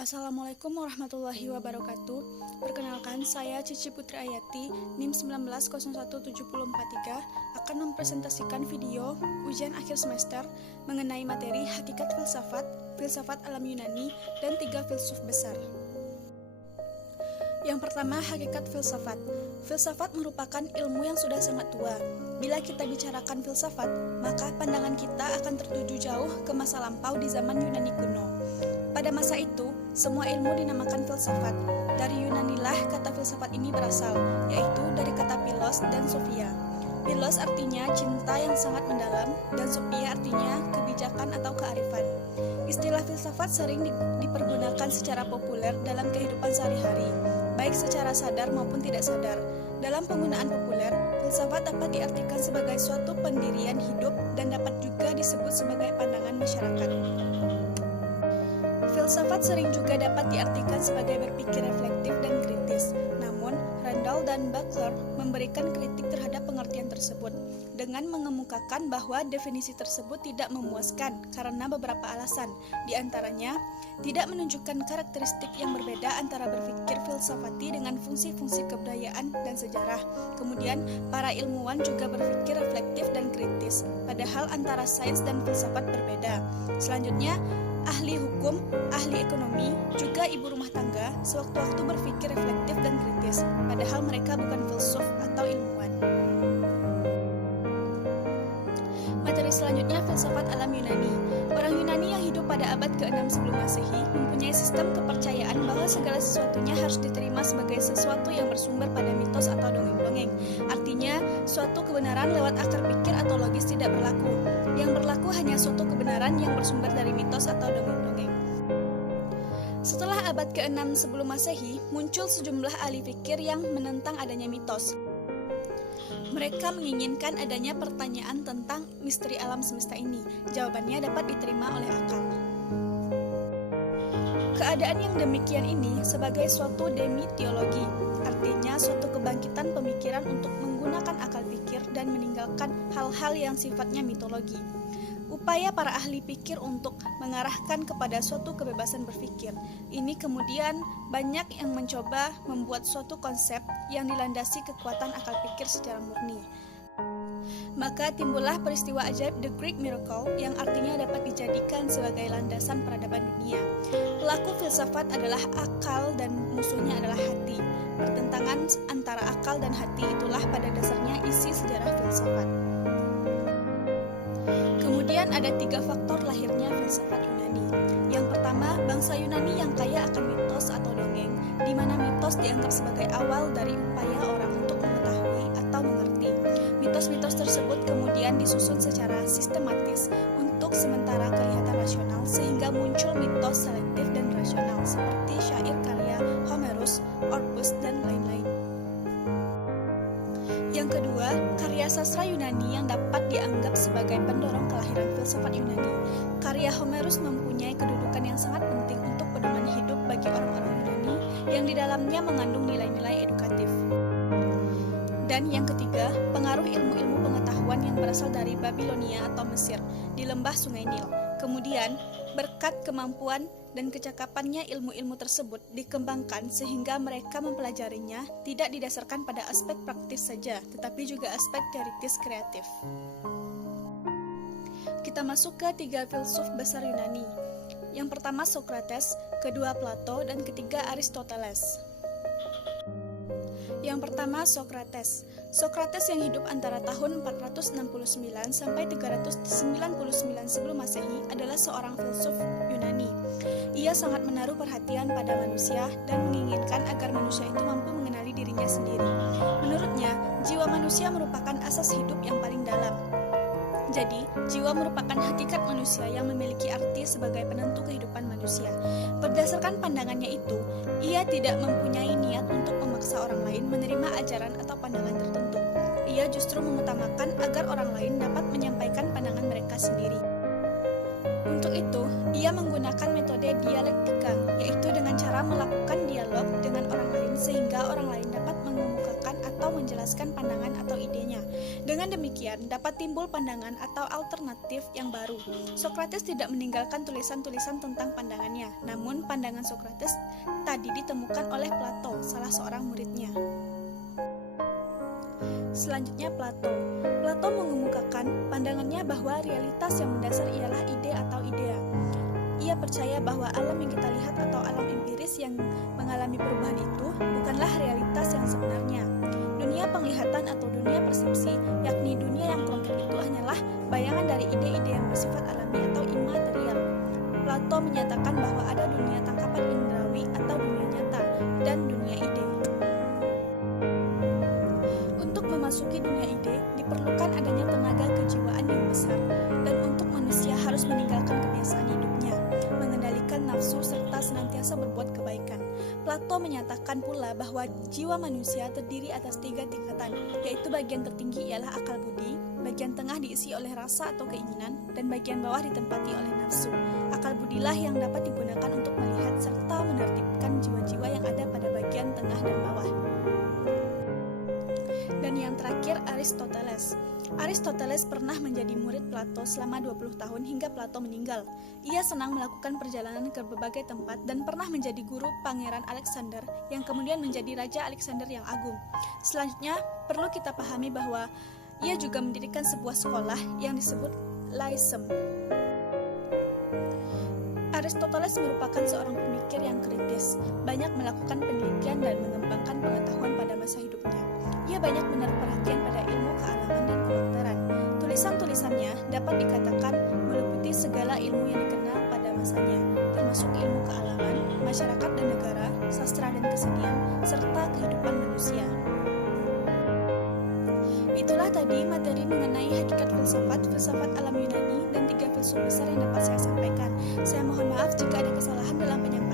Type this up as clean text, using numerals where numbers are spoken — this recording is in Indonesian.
Assalamualaikum warahmatullahi wabarakatuh. Perkenalkan, saya Cici Putri Ayati, NIM 19017043, akan mempresentasikan video ujian akhir semester mengenai materi hakikat filsafat, filsafat alam Yunani, dan 3 filsuf besar. Yang pertama, hakikat filsafat. Filsafat merupakan ilmu yang sudah sangat tua. Bila kita bicarakan filsafat, maka pandangan kita akan tertuju jauh ke masa lampau di zaman Yunani kuno. Pada masa itu, semua ilmu dinamakan filsafat. Dari Yunanilah kata filsafat ini berasal, yaitu dari kata philos dan sophia. Philos artinya cinta yang sangat mendalam, dan sophia artinya kebijakan atau kearifan. Istilah filsafat sering dipergunakan secara populer dalam kehidupan sehari-hari, baik secara sadar maupun tidak sadar. Dalam penggunaan populer, filsafat dapat diartikan sebagai suatu pendirian hidup dan dapat juga disebut sebagai pandangan masyarakat. Filsafat sering juga dapat diartikan sebagai berpikir reflektif dan kritis. Namun, Randall dan Butler memberikan kritik terhadap pengertian tersebut dengan mengemukakan bahwa definisi tersebut tidak memuaskan karena beberapa alasan. Di antaranya, tidak menunjukkan karakteristik yang berbeda antara berpikir filsafati dengan fungsi-fungsi kebudayaan dan sejarah. Kemudian, para ilmuwan juga berpikir reflektif dan kritis, padahal antara sains dan filsafat berbeda. Selanjutnya, ahli hukum, ahli ekonomi, juga ibu rumah tangga sewaktu-waktu berpikir reflektif dan kritis, padahal mereka bukan filsuf atau ilmuwan. Materi selanjutnya, filsafat alam Yunani. Orang Yunani yang hidup pada abad ke-6 sebelum Masehi mempunyai sistem kepercayaan bahwa segala sesuatunya harus diterima sebagai sesuatu yang bersumber pada mitos atau dongeng-dongeng. Artinya, suatu kebenaran lewat akar pikir atau logis tidak berlaku. Yang berlaku hanya suatu kebenaran yang bersumber dari mitos atau dongeng-dongeng. Setelah abad ke-6 sebelum Masehi, muncul sejumlah ahli fikir yang menentang adanya mitos. Mereka menginginkan adanya pertanyaan tentang misteri alam semesta ini. Jawabannya dapat diterima oleh akal. Keadaan yang demikian ini sebagai suatu demiteologi, artinya suatu kebangkitan pemikiran untuk menggunakan akal pikir dan meninggalkan hal-hal yang sifatnya mitologi. Upaya para ahli pikir untuk mengarahkan kepada suatu kebebasan berpikir. Ini kemudian banyak yang mencoba membuat suatu konsep yang dilandasi kekuatan akal pikir secara murni. Maka timbullah peristiwa ajaib The Greek Miracle yang artinya dapat dijadikan sebagai landasan peradaban dunia. Pelaku filsafat adalah akal dan musuhnya adalah hati. Pertentangan antara akal dan hati itulah pada dasarnya isi sejarah filsafat. Kemudian ada 3 faktor lahirnya filsafat Yunani. Yang pertama, bangsa Yunani yang kaya akan mitos atau dongeng, di mana mitos dianggap sebagai awal dari upaya orang untuk mengetahui atau mengerti. Mitos-mitos tersebut kemudian disusun secara sistematis untuk sementara kelihatan rasional, sehingga muncul mitos selektif dan rasional seperti syair karya Homerus, Orpheus, dan lain-lain. Yang kedua, karya sastra Yunani yang dapat dianggap sebagai pendorong kelahiran filsafat Yunani. Karya Homerus mempunyai kedudukan yang sangat penting untuk pedoman hidup bagi orang-orang Yunani yang di dalamnya mengandung nilai-nilai edukatif. Dan yang ketiga, pengaruh ilmu-ilmu pengetahuan yang berasal dari Babilonia atau Mesir di lembah Sungai Nil. Kemudian, berkat kemampuan dan kecakapannya ilmu-ilmu tersebut dikembangkan sehingga mereka mempelajarinya tidak didasarkan pada aspek praktis saja, tetapi juga aspek teoritis kreatif. Kita masuk ke 3 filsuf besar Yunani. Yang pertama Socrates, kedua Plato, dan ketiga Aristoteles. Yang pertama Socrates. Socrates yang hidup antara tahun 469 sampai 399 sebelum Masehi adalah seorang filsuf Yunani. Ia sangat menaruh perhatian pada manusia dan menginginkan agar manusia itu mampu mengenali dirinya sendiri. Menurutnya, jiwa manusia merupakan asas hidup yang paling dalam. Jadi, jiwa merupakan hakikat manusia yang memiliki arti sebagai penentu kehidupan manusia. Berdasarkan pandangannya itu, ia tidak mempunyai niat untuk memaksa orang lain menerima ajaran atau pandangan tertentu. Ia justru mengutamakan agar orang lain dapat menyampaikan pandangan mereka sendiri. Untuk itu, ia menggunakan metode dialektika, yaitu dengan cara melakukan dialog dengan orang lain sehingga orang lain dapat mengemukakan atau menjelaskan pandangan atau idenya. Dengan demikian, dapat timbul pandangan atau alternatif yang baru. Sokrates tidak meninggalkan tulisan-tulisan tentang pandangannya, namun pandangan Sokrates tadi ditemukan oleh Plato, salah seorang muridnya. Selanjutnya Plato. Plato mengemukakan pandangannya bahwa realitas yang mendasar ialah ide atau idea. Ia percaya bahwa alam yang kita lihat atau alam empiris yang mengalami perubahan itu bukanlah realitas yang sebenarnya. Dunia penglihatan atau dunia persepsi, yakni dunia yang konkret itu hanyalah bayangan dari ide-ide yang bersifat alami atau imaterial. Plato menyatakan bahwa ada dunia tangkapan indrawi atau dunia nyata dan dunia ide. Untuk memasuki dunia ide, diperlukan adanya tenaga kejiwaan yang besar, dan untuk manusia harus meninggalkan kebiasaan hidupnya, mengendalikan nafsu serta senantiasa berbuat kebaikan. Plato menyatakan pula bahwa jiwa manusia terdiri atas 3 tingkatan, yaitu bagian tertinggi ialah akal budi, bagian tengah diisi oleh rasa atau keinginan, dan bagian bawah ditempati oleh nafsu. Akal budilah yang dapat digunakan untuk melihat serta menertibkan jiwa-jiwa yang ada pada bagian tengah dan bawah. Dan yang terakhir, Aristoteles. Aristoteles pernah menjadi murid Plato selama 20 tahun hingga Plato meninggal. Ia senang melakukan perjalanan ke berbagai tempat dan pernah menjadi guru Pangeran Alexander yang kemudian menjadi Raja Alexander yang Agung. Selanjutnya, perlu kita pahami bahwa ia juga mendirikan sebuah sekolah yang disebut Lyceum. Aristoteles merupakan seorang pemikir yang kritis, banyak melakukan penelitian dan mengembangkan pengetahuan pada masa hidupnya. Ia banyak menaruh perhatian pada ilmu kealaman dan kedokteran. Tulisan-tulisannya dapat dikatakan meliputi segala ilmu yang dikenal pada masanya, termasuk ilmu kealaman, masyarakat dan negara, sastra dan kesenian, serta kehidupan manusia. Itulah tadi materi mengenai hakikat filsafat alam Yunani, dan 3 filsuf besar yang dapat saya sampaikan. Saya mohon maaf jika ada kesalahan dalam penyampaian